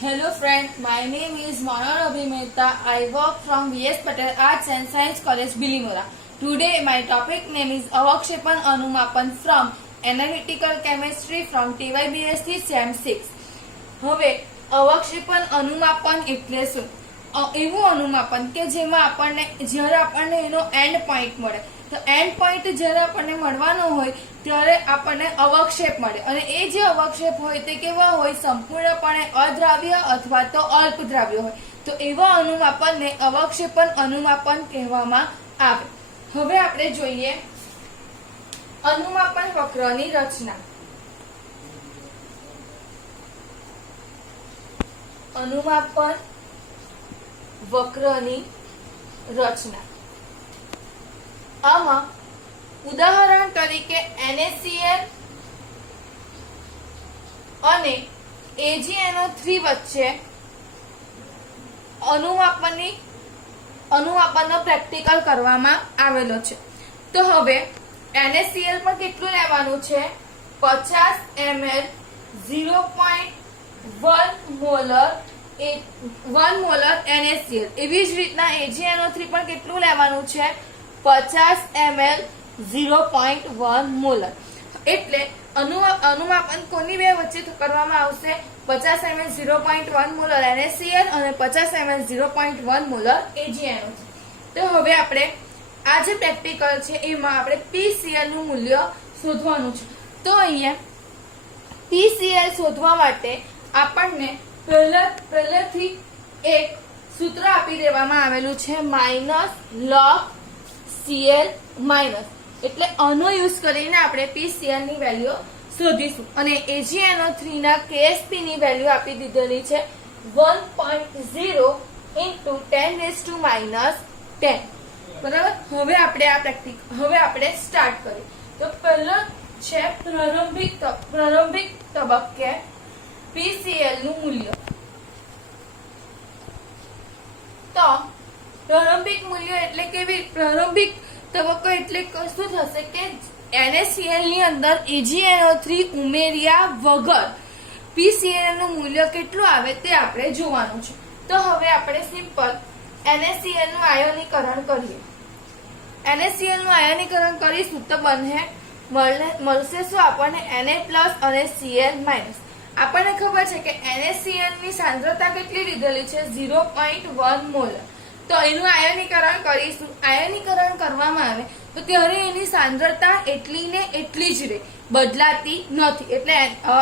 Hello friend, my name is Manar Abhimeta. I work from V.S. Patel Arts and Science College, Bilimora. Today my topic name is Avakshepan Anumapan from Analytical Chemistry from TYBSC SEM 6. હવે અવક્ષેપણ અનુમાપન એટલે શું? એવું અનુમાપન કે જેમાં જ્યારે આપણને એનો end point મળે, તો એન્ડ પોઈન્ટ જ્યારે આપણને મળવાનો હોય ત્યારે આપણને અવક્ષેપ મળે, અને એ જે અવક્ષેપ હોય તે કેવા હોય? સંપૂર્ણપણે અદ્રાવ્ય અથવા તો અલ્પદ્રાવ્ય હોય. તો એવા અનુમાપનને અવક્ષેપણ અનુમાપન કહેવામાં આવે. હવે આપણે જોઈએ અનુમાપન વક્રની રચના. અનુમાપન વક્રની રચના. આમાં ઉદાહરણ તરીકે NaCl અને AgNO3 વચ્ચે અનુમાપનનો પ્રેક્ટિકલ કરવામાં આવેલો છે. તો હવે NaCl પણ કેટલું લેવાનું છે? 50 ml 0.1 મોલર 1 મોલર NaCl. એવી જ રીતના AgNO3 પણ કેટલું લેવાનું છે? 50 ml 0.1 મોલર. એટલે અનુમાપન કોની બે વચ્ચે કરવામાં આવશે? 50 ml 0.1 મોલર NaCl અને 50 ml 0.1 મોલર AgNO3. તો હવે આપણે આ જે પ્રેક્ટિકલ છે એમાં આપણે PCl નું મૂલ્ય શોધવાનું છે. તો અહીંયા PCl શોધવા માટે આપણને પહેલેથી એક સૂત્ર આપી દેવામાં આવેલું છે -log Cl માઇનસ. એટલે આનો યુઝ કરીને આપણે PCl ની વેલ્યુ શોધીશું. અને AgNO3 ના KSP ની વેલ્યુ આપી દીધેલી છે 1.0 × 10⁻⁻10. બરાબર. હવે આપણે સ્ટાર્ટ કરીએ. તો પહેલો છે પ્રારંભિક તબક્કે PCl નું મૂલ્ય. તો પ્રારંભિક મૂલ્ય એટલે કેવી? પ્રારંભિક તબક્કો એટલે શું થશે કે NaCl ની અંદર AgNO3 ઉમેર્યા વગર PCl નું મૂલ્ય કેટલું આવે તે આપણે જોવાનું છે. તો હવે આપણે સિમ્પલ NaCl નું આયનીકરણ કરીએ. NaCl નું આયનીકરણ કરીશું તો મળશે શું આપણને? Na+ અને Cl-. આપણને ખબર છે કે NaCl ની સાંદ્રતા કેટલી લીધેલી છે? 0.1 મોલર. તો એનું આયનીકરણ કરીશું. આયનીકરણ કરવામાં આવે તો ત્યારે એની સાંદ્રતા એટલી ને એટલી જ રહે, બદલાતી નથી. એટલે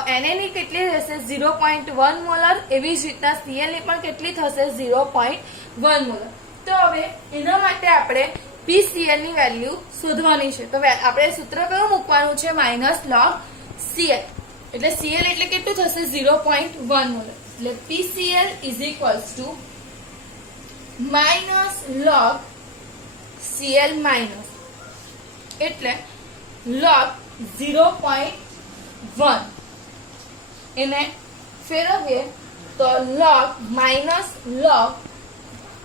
Na ની કેટલી રહેશે? 0.1 મોલર. એવી જ રીતના Cl ની પણ કેટલી થશે? 0.1 મોલર. તો હવે એના માટે આપણે PCl ની વેલ્યુ શોધવાની છે. તો આપણે સૂત્ર કયું મૂકવાનું છે? -log Cl. એટલે Cl એટલે કેટલું થશે? 0.1 મોલર. એટલે PCl - log Cl માઇનસ, એટલે log 0.1. એને ફેરવીએ તો log -log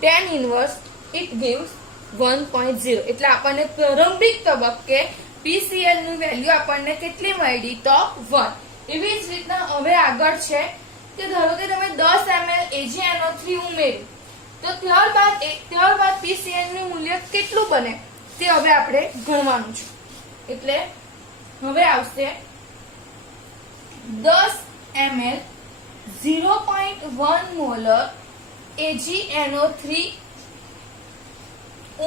10⁻, it gives 1.0. એટલે આપણને પ્રારંભિક તબક્કે PCl નું વેલ્યુ આપણને કેટલી મળી? તો 1. એવી જ રીતના હવે આગળ છે કે ધારો કે તમે 10 ml AgNO3 ઉમેર્યું, તો ત્યારબાદ PCl નું મૂલ્ય કેટલું બને તે હવે આપણે ગણવાનું છે. એટલે હવે આવશે 10 ml 0.1 મોલર AgNO3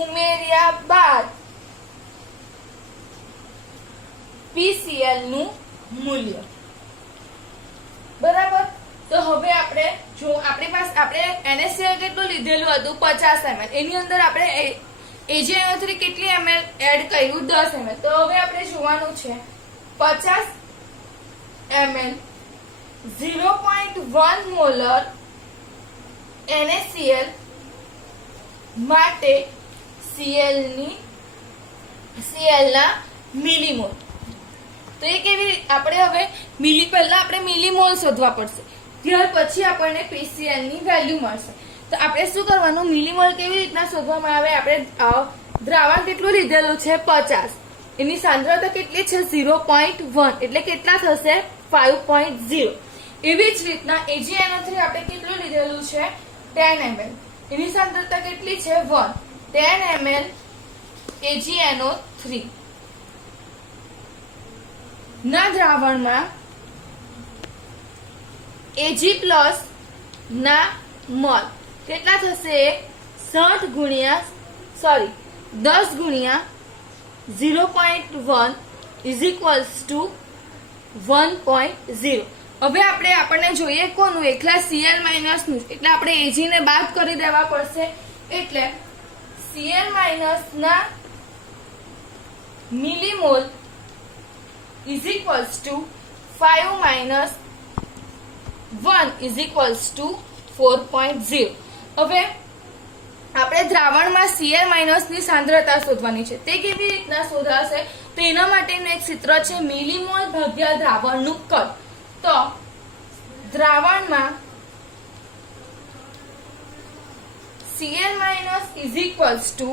ઉમેર્યા બાદ PCl નું મૂલ્ય. બરાબર. તો હવે આપણે NaCl કેટલું લીધેલું હતું? 50 ml. એની અંદર આપણે AgNO3 કેટલી ml એડ કર્યું? 10 ml. તો હવે આપણે જોવાનું છે 50 ml 0.1 મોલર NaCl માટે Cl ના મિલીમોલ. તો એ કેવી રીતે? આપણે હવે પહેલા આપણે મિલીમોલ શોધવા પડશે, ત્યાર પછી આપણને PCl ની વેલ્યુ મળશે. તો આપણે શું કરવાનું? મિલીમોલ કેવી રીતના શોધવામાં આવે? આપણે દ્રાવણ કેટલું લીધેલું છે? 50. એની સાંદ્રતા કેટલી છે? 0.1. એટલે કેટલા થશે? 5.0. એવી જ રીતના AgNO3 આપણે કેટલું લીધેલું છે 10 ml, એની સાંદ્રતા કેટલી છે 1, 10 ml AgNO3 ના દ્રાવણમાં Ag+ ના મોલ કેટલા થશે 10 ગુણ્યા 0.1 ઇઝ ઇક્વલ્સ ટુ 1.0. હવે આપણને જોઈએ કોનું એકલા Cl માઇનસ નું, એટલે આપણે Ag ને બાદ કરી દેવા પડશે, એટલે Cl માઇનસ ના millimole is equals to 5 minus 1 is equals to 4.0. હવે આપણે દ્રાવણમાં Cl માઇનસ ની સાંદ્રતા શોધવાની છે. તે કેવી રીતના શોધાશે? તો એના માટેનું એક સૂત્ર છે મિલીમોલ ભાગ્યા દ્રાવણનું કદ. તો દ્રાવણમાં Cl minus is equals to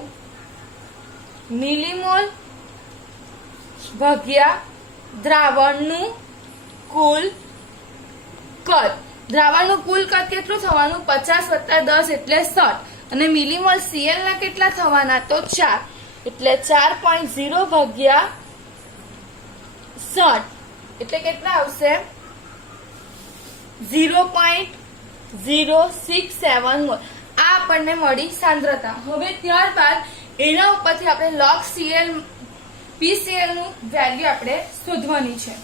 millimole ભાગ્યા દ્રાવણનું કુલ કદ. દ્રાવણનું કુલ કદ કેટલું થવાનું 50 + 10 એટલે 60, અને મિલીમોલ Cl ના કેટલા થવાના તો 4, એટલે 4.0 ભાગ્યા 60 એટલે કેટલા આવશે 0.067 મોલ. આ આપણને મળી સાંદ્રતા. હવે ત્યારબાદ એના ઉપરથી આપણે log Cl PCl નું વેલ્યુ આપણે શોધવાની છે.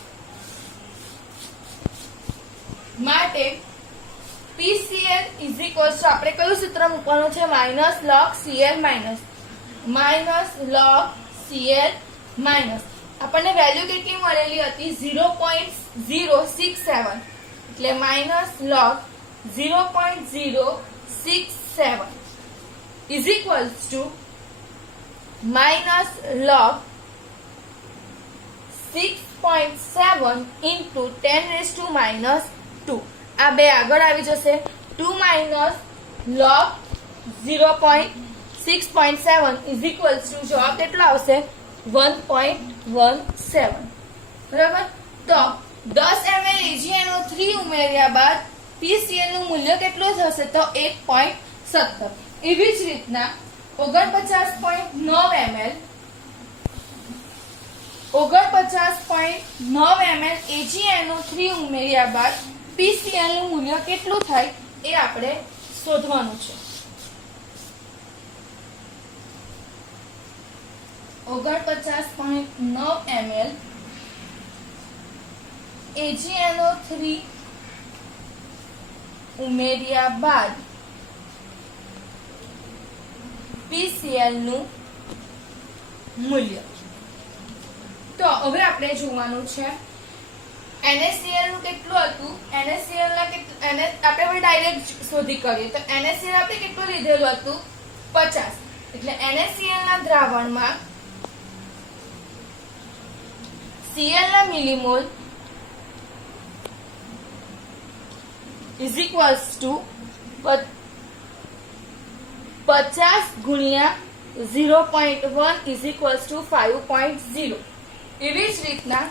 માટે PCl ઇઝ ઇક્વલ્સ ટુ આપણે કયું સૂત્ર મૂકવાનું છે minus log Cl minus log Cl minus આપણને વેલ્યુ કેટલી મળેલી હતી 0.067, એટલે minus log 0.067 is equals two minus log 6.7 into 10⁻². આ બે આગળ આવી જશે. 2 minus log 0.6.7 is equals two જવાબ કેટલો આવશે 1.17. બરાબર. તો 10 ml AgNO3 ઉમેર્યા બાદ PCl નું મૂલ્ય કેટલું થશે તો 1.17. એવી જ રીતના 49.9 ml AgNO3 ઉમેર્યા બાદ PCl નું મૂલ્ય કેટલું થાય એ આપણે શોધવાનું છે. 49.9 ml AgNO3 ઉમેર્યા બાદ PCl નું મૂલ્ય. તો હવે આપણે જોવાનું છે NaCl નું કેટલું હતું. NaCl ના આપણે ડાયરેક્ટ શોધી કરીએ તો NaCl આપણે કેટલું લીધેલું હતું 50, એટલે NaCl ના દ્રાવણમાં Cl ના મિલીમોલ ઇઝ ઇક્વલ્સ ટુ 50 ગુણ્યા 0.1 ઇઝ ઇક્વલ્સ ટુ 5.0. એવી જ રીતના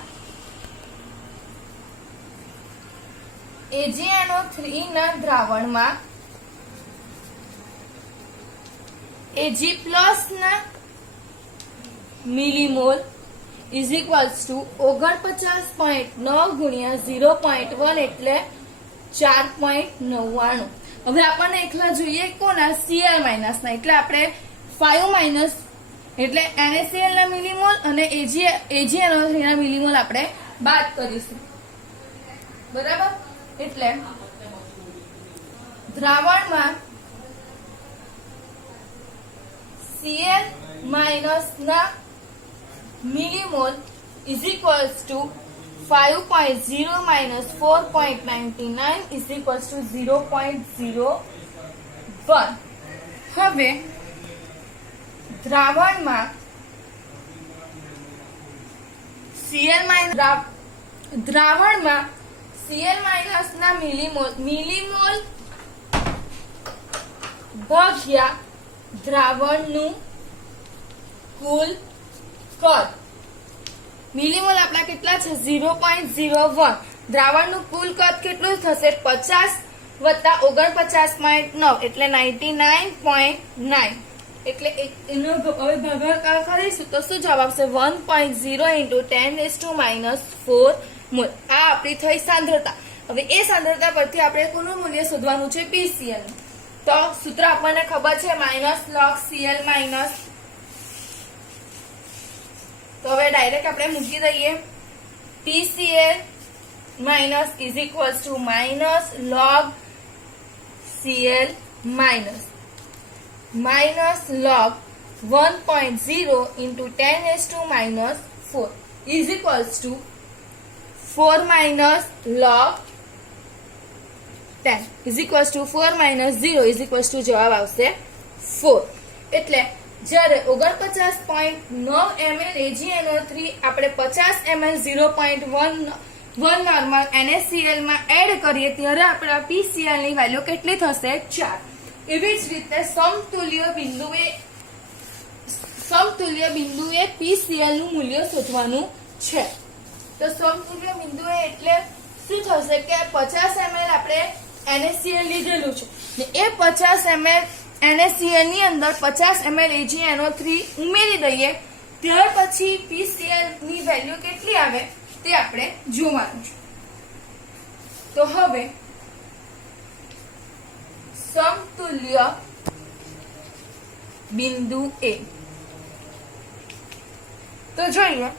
AgNO3 ના દ્રાવણમાં Ag+ ના મિલીમોલ ઇઝ ઇક્વલ્સ ટુ 49.9 ગુણ્યા 0.1 એટલે 4.99. હવે આપણને એકલા જોઈએ કોના Cl માઇનસ ના, એટલે આપણે 5 માઇનસ એટલે NaCl ના મિલીમોલ અને AgNO3 ના મિલીમોલ આપણે બાદ કરીશું. બરાબર. એટલે દ્રાવણમાં Cl માઇનસ ના millimole is equals two 5.0 minus 4.99 is equals to 0.01. હવે દ્રાવણમાં Cl માઇનસ ના મિલીમોલ ભાગ્યા દ્રાવણનું કુલ કદ. મિલીમોલ આપણા કેટલા છે 0.01, દ્રાવણનું કુલ કદ કેટલું થશે 50 વત્તા 49.9 એટલે 99.9 એટલે એનો હવે ભાગાકાર કરીશું તો શું જવાબ આવશે 1.0 into 10⁻⁴ મોલ. આ આપણી થઈ સાંદ્રતા. હવે એ સાંદ્રતા પરથી આપણે કોનું મૂલ્ય શોધવાનું છે PCl નું. તો સૂત્ર આપણને ખબર છે -log Cl માઇનસ. તો હવે ડાયરેક્ટ આપણે મૂકી દઈએ PCl minus is equals to -log Cl minus log 1.0 into 10⁻⁴ is equals to 4 minus log 10 is equals to 4 minus 0 is equals to જવાબ આવશે 4. એટલે જ્યારે 49.9 ml AgNO3 આપણે 50 ml 0.1 નોર્મલ NaCl માં એડ કરીએ ત્યારે આપણા PCl ની વેલ્યુ કેટલી થશે 4. એવી જ રીતે સમતુલ્ય બિંદુએ PCl નું મૂલ્ય શોધવાનું છે. તો સમતુલ્ય બિંદુએ એટલે શું થશે કે 50 ml આપણે NaCl લીધેલું છે ને એ 50 ml NaCl ની અંદર 50 ml AgNO3 ઉમેરી દઈએ ત્યાર પછી PCl ની વેલ્યુ કેટલી આવે તે આપણે જોવાનું છે. તો હવે સમતુલ્ય બિંદુ એ તો જોઈએ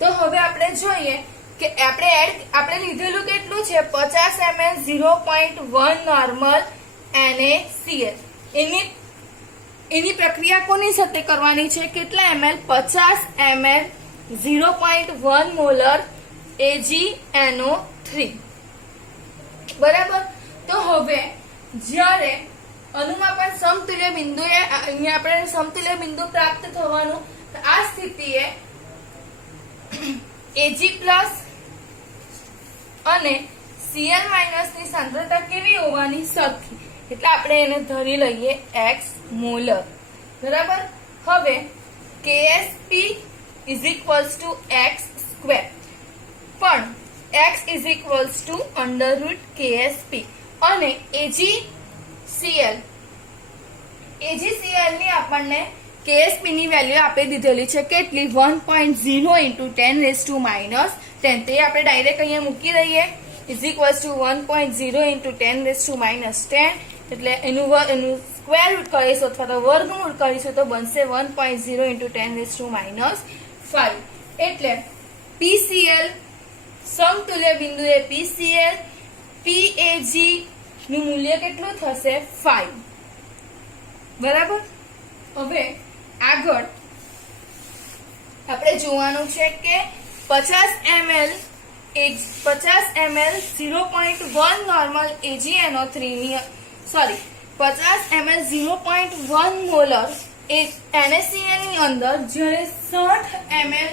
તો હવે આપણે જોઈએ કે આપણે લીધેલું કેટલું છે 50 ml 0.1 નોર્મલ NaCl. એની પ્રક્રિયા કોની સાથે કરવાની છે કેટલા ml 50 ml 0.1 મોલર AgNO3 બરાબર. તો હવે જ્યારે અનુમાપન સમતુલ્ય બિંદુએ અહીંયા આપણે સમતુલ્ય બિંદુ પ્રાપ્ત થવાનું તો આ સ્થિતિએ Ag પ્લસ અને Cl માઇનસ ની સાંદ્રતા કેવી હોવાની સરખી એટલે આપણે એને ધરી લઈએ x મોલર બરાબર. હવે Ksp is equals to x square પણ x is equals to √ Ksp અને AgCl ની આપણને Ksp ની વેલ્યુ આપી દીધેલી છે કેટલી 1.0 into 10⁻⁻10 તે આપણે ડાયરેક્ટ અહીંયા મૂકી દઈએ is equals to 1.0 into 10⁻⁻10 એટલે એનું સ્ક્વેર રૂટ કરીશું અથવા તો વર્ગમૂળ કરીશું તો બનશે 1.0 into 10⁻⁵ એટલે PCl સમતુલ્ય બિંદુએ PCl PAG નું મૂલ્ય કેટલું થશે 5 બરાબર. હવે આગળ આપણે જોવાનું છે કે 50 ml 0.1 નોર્મલ AgNO3 ની 50 ml 0.1 મોલર NaCl ની અંદર જ્યારે 60 ml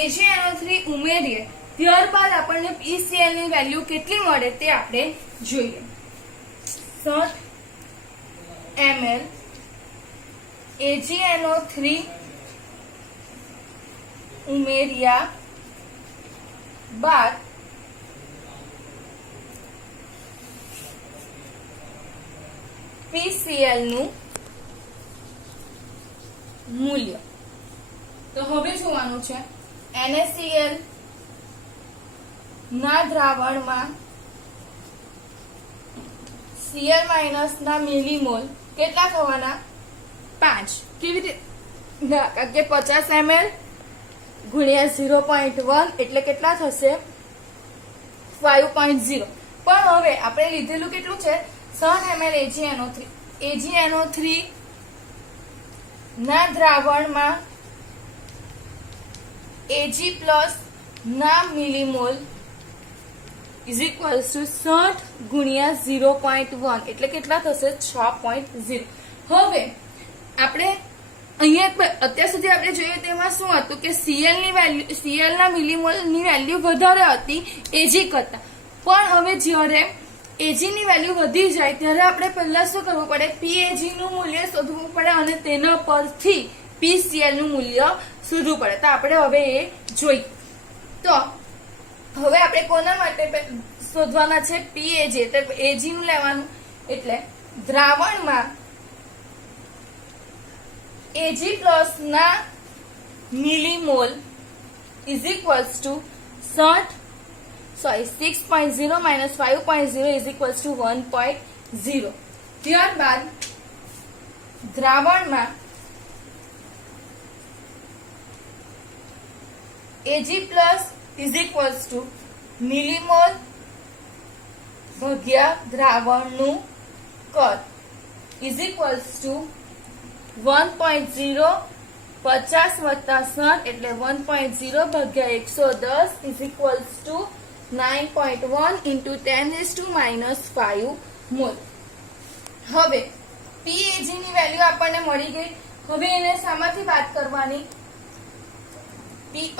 AgNO3 ઉમેરીએ ત્યારબાદ આપણને PCl ની વેલ્યુ કેટલી મળે તે આપણે જોઈએ. 60 ml AgNO3 ઉમેર્યા બાદ PCl નું મૂલ્ય. તો હવે જોવાનું છે NaCl ના દ્રાવણમાં Cl માઇનસ ના મિલીમોલ કેટલા થવાના 5. કેવી રીતે કે 50 ml ગુણ્યા 0.1 એટલે કેટલા થશે 5.0. પણ હવે આપણે લીધેલું કેટલું છે 60 ml AgNO3 ના દ્રાવણમાં Ag પ્લસ ના મિલીમોલ is equals to 60 ગુણ્યા 0.1 એટલે કેટલા થશે 6.0. હવે આપણે અહીંયા અત્યાર સુધી આપણે જોયું તેમાં શું હતું કે Cl ના મિલીમોલ ની વેલ્યુ વધારે હતી Ag કરતા. પણ હવે જ્યારે Ag ની વેલ્યુ વધી જાય ત્યારે આપણે પહેલા શું કરવું પડે PAG નું મૂલ્ય શોધવું પડે અને તેના પરથી PCl નું મૂલ્ય શોધવું પડે. તો આપણે હવે એ જોઈએ. તો હવે આપણે કોના માટે શોધવાના છે? PAG. એટલે AG નું લેવાનું. એટલે દ્રાવણમાં AG પ્લસ ના millimole is equals two 6.0 minus 5.0 is equals to 1.0. ત્યારબાદ દ્રાવણમાં Ag plus is equals to મિલીમોલ ભાગ્યા દ્રાવણનું કદ is equals to 1.0 50 વત્તા 60 એટલે 1.0 ભાગ્યા 110 is equals to 9.1 into 10⁻⁻5 mall. હવે PAG ની વેલ્યુ આપણને મળી ગઈ. હવે એને શામાંથી બાદ કરવાની?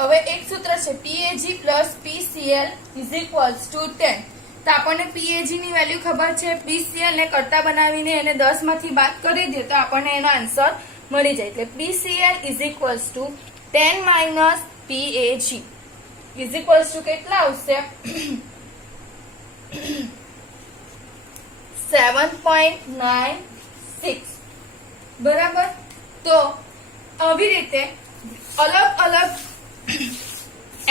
હવે એક સૂત્ર છે PAG plus PCl is equals to 10. તો આપણને PAG ની વેલ્યુ ખબર છે. PCl ને કરતા બનાવીને એને 10 માંથી બાદ કરી દે તો આપણને એનો આન્સર મળી જાય. એટલે PCl is equals to 10 minus PAG is equals to કેટલા આવશે? 7.96. બરાબર. તો આવી રીતે અલગ અલગ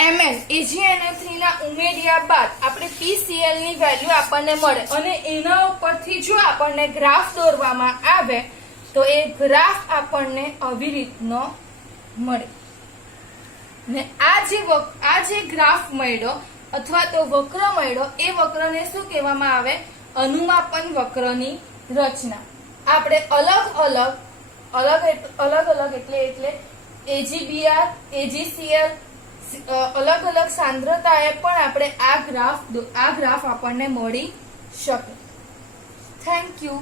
ml AgNO3 ના ઉમેર્યા બાદ આપણે PCl ની વેલ્યુ આપણને મળે અને એના ઉપરથી જો આપણને ગ્રાફ દોરવામાં આવે તો એ ગ્રાફ આપણને આવી રીતનો મળે. ને આ જે ગ્રાફ મળ્યો અથવા તો વક્ર મળ્યો એ વક્રને શું કહેવામાં આવે? અનુમાપન વક્રની રચના. આપણે અલગ અલગ એટલે AgBr AgCl અલગ અલગ સાંદ્રતાએ પણ આપણે આ ગ્રાફ આપણને મળી શકે. Thank you.